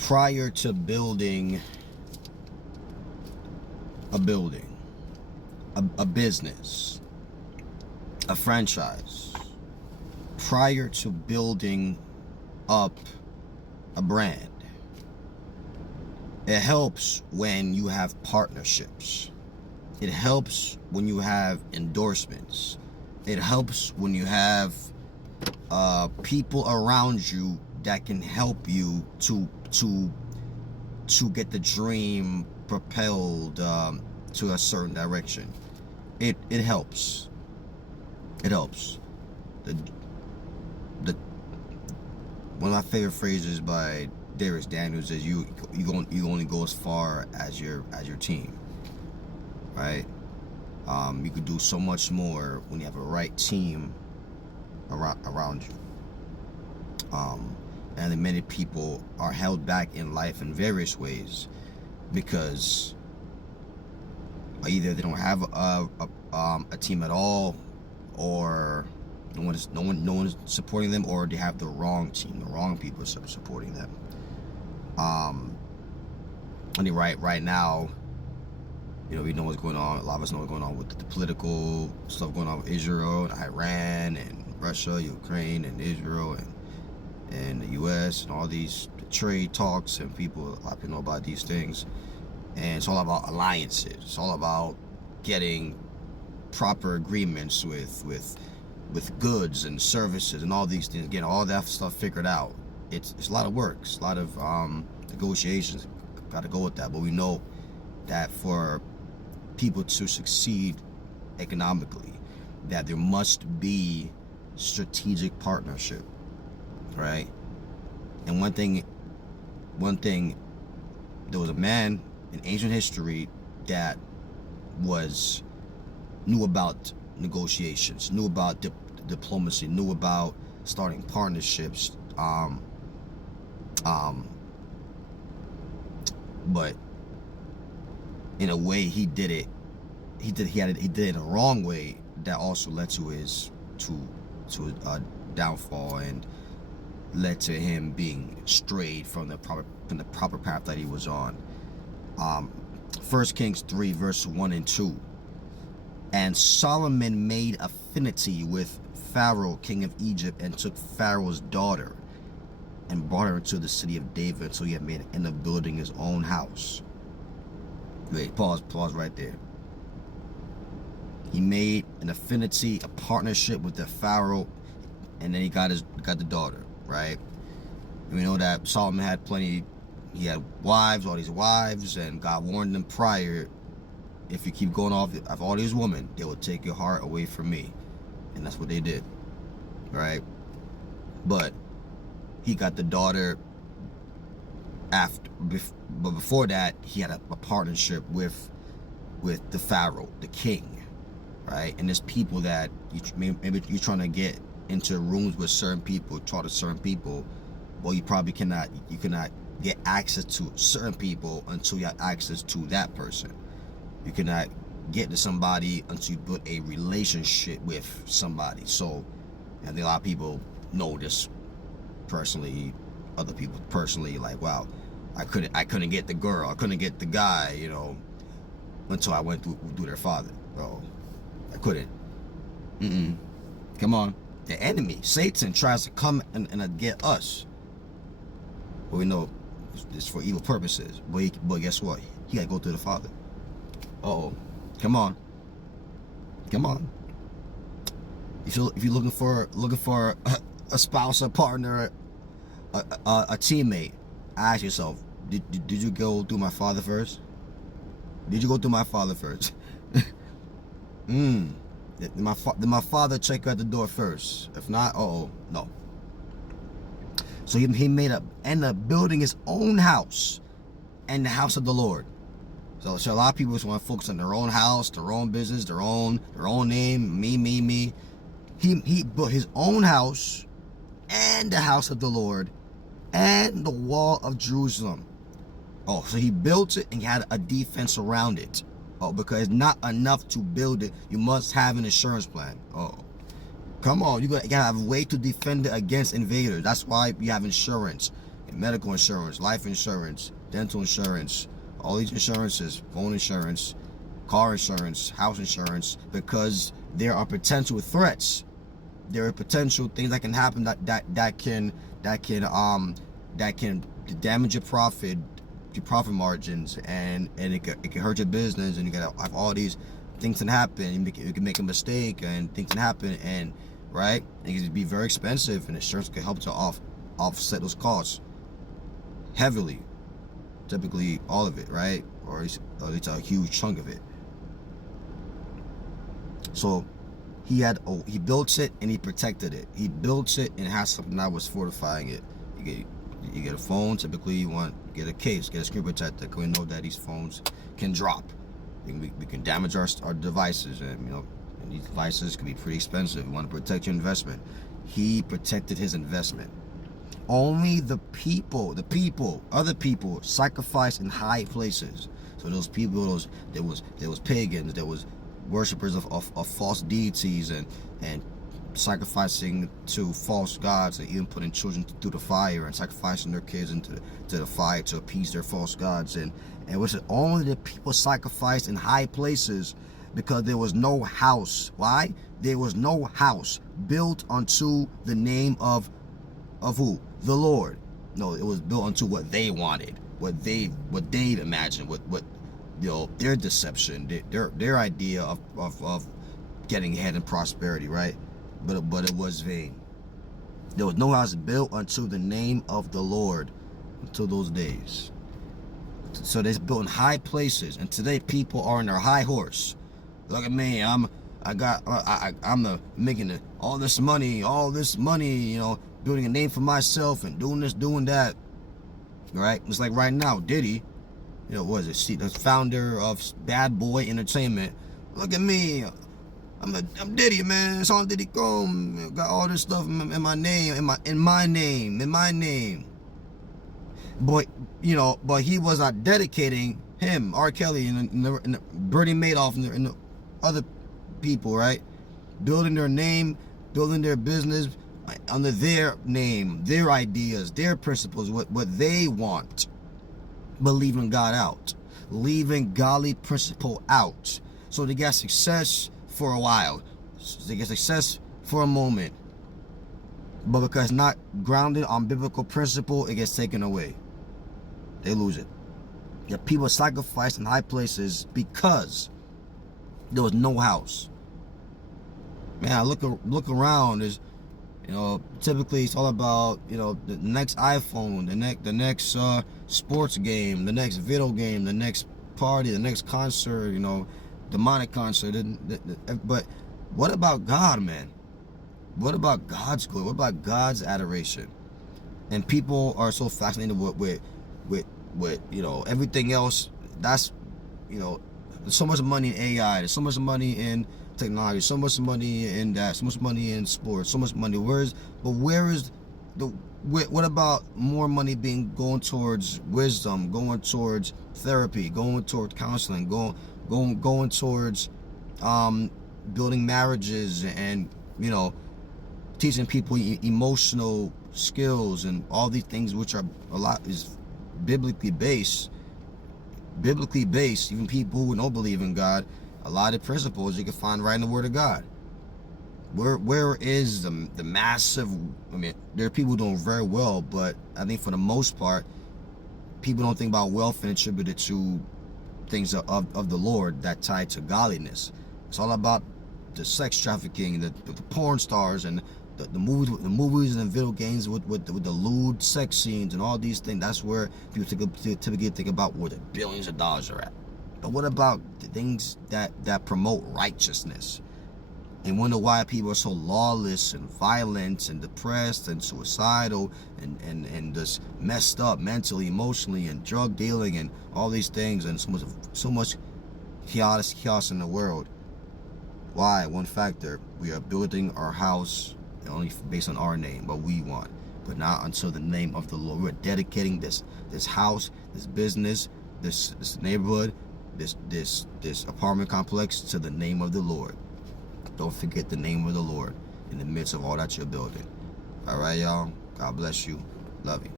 prior to building a building, a business, a franchise, prior to building up a brand, it helps when you have partnerships. It helps when you have endorsements. It helps when you have people around you that can help you to get the dream propelled to a certain direction. It helps. It helps. The one of my favorite phrases by Darius Daniels is you only go as far as your team, right? You could do so much more when you have a right team around you. And many people are held back in life in various ways because either they don't have a team at all, or no one is supporting them, or they have the wrong team, the wrong people supporting them. Right now, we know what's going on. A lot of us know what's going on with the political stuff going on with Israel and Iran and Russia, Ukraine and Israel and the U.S. and all these trade talks, and a lot of people know about these things. And it's all about alliances. It's all about getting proper agreements with goods and services and all these things. Getting all that stuff figured out. It's a lot of work. It's a lot of negotiations. Got to go with that. But we know that for people to succeed economically, that there must be strategic partnership, right? And one thing, there was a man in ancient history that knew about negotiations, knew about diplomacy, knew about starting partnerships, but in a way he did it in a wrong way that also led to his downfall and led to him being strayed from the proper path that he was on. 1 Kings 3 verse 1 and 2. And Solomon made affinity with Pharaoh, king of Egypt, and took Pharaoh's daughter and brought her into the city of David until he had made an end of building his own house. Wait, pause right there. He made an affinity, a partnership with the Pharaoh, and then he got the daughter, right? And we know that Solomon had plenty. He had wives, all these wives, and God warned them prior, if you keep going off of all these women, they will take your heart away from me. And that's what they did, right? But he got the daughter but before that, he had a partnership with the Pharaoh, the king, right? And there's people that maybe you're trying to get into rooms with certain people, talk to certain people. Well, you cannot get access to certain people until you have access to that person. You cannot get to somebody until you build a relationship with somebody. So I think a lot of people know this personally, other people personally, like, wow, I couldn't get the girl, I couldn't get the guy, until I went through their father. Bro, I couldn't. Come on. The enemy, Satan, tries to come and get us. But we know it's for evil purposes. But guess what? He gotta go through the Father. Come on. If you're looking for a spouse, a partner, a teammate, ask yourself: Did you go through my father first? Did you go through my father first? Did my father check you at the door first? If not, no. So he ended up building his own house and the house of the Lord. So a lot of people just want to focus on their own house, their own business, their own name, me. He built his own house and the house of the Lord and the wall of Jerusalem. So he built it and he had a defense around it. Because it's not enough to build it. You must have an insurance plan. Come on, you gotta have a way to defend it against invaders. That's why you have insurance. medical insurance, life insurance, dental insurance, all these insurances, phone insurance, car insurance, house insurance, because there are potential threats. There are potential things that can happen that can damage your profit margins, and it can hurt your business, and you gotta have all these things can happen. You can make a mistake, and things can happen, and right, it can be very expensive, and insurance can help to offset those costs heavily, typically all of it, right, or at least a huge chunk of it. So he built it and he protected it. He built it and had something that was fortifying it. You get a phone, typically you want to get a case, get a screen protector, because we know that these phones can drop. We can damage our devices, and and these devices can be pretty expensive. You want to protect your investment. He protected his investment. Only other people sacrificed in high places. So those people, there was pagans, there was worshippers of false deities, and sacrificing to false gods, and even putting children through the fire and sacrificing their kids into the fire to appease their false gods. And which is only the people sacrificed in high places, because there was no house. Why? There was no house built unto the name of who? The Lord. No, it was built unto what they wanted, what they imagined, what their deception, their idea of getting ahead in prosperity, right? But it was vain. There was no house built unto the name of the Lord until those days. So they built in high places, and today people are on their high horse. Look at me, I'm making all this money, building a name for myself and doing this, doing that. Right? It's like right now, Diddy, what is it? The founder of Bad Boy Entertainment. Look at me, I'm Diddy, man. It's on Diddy Chrome. Got all this stuff in my name, in my name. But but he was not dedicating him, R. Kelly, and Bernie Madoff, and the other people, right? Building their name, building their business under their name, their ideas, their principles, what they want, but leaving God out, leaving godly principle out. So they got success for a while, they get success for a moment, but because it's not grounded on biblical principle, it gets taken away. They lose it. The people sacrificed in high places because there was no house. Man, I look around. Is typically it's all about the next iPhone, the next sports game, the next video game, the next party, the next concert, demonic concert. But what about God, man? What about God's glory? What about God's adoration? And people are so fascinated with everything else. That's there's so much money in AI, there's so much money in technology, so much money in that, so much money in sports, so much money. What about more money going towards wisdom, going towards therapy, going towards counseling, going towards building marriages, and teaching people emotional skills, and all these things, which are a lot is biblically based. Even people who don't believe in God, a lot of principles you can find right in the Word of God. Where is the massive? I mean, there are people doing very well, but I think for the most part, people don't think about wealth and attribute it to things of the Lord that tie to godliness. It's all about the sex trafficking, the porn stars, and the movies and video games with the lewd sex scenes and all these things. That's where people typically think about where the billions of dollars are at. But what about the things that promote righteousness? And wonder why people are so lawless and violent and depressed and suicidal and just messed up mentally, emotionally, and drug dealing and all these things, and so much chaos in the world. Why? One factor: we are building our house only based on our name, what we want, but not until the name of the Lord. We're dedicating this house, this business, this neighborhood, this apartment complex to the name of the Lord. Don't forget the name of the Lord in the midst of all that you're building. All right, y'all. God bless you. Love you.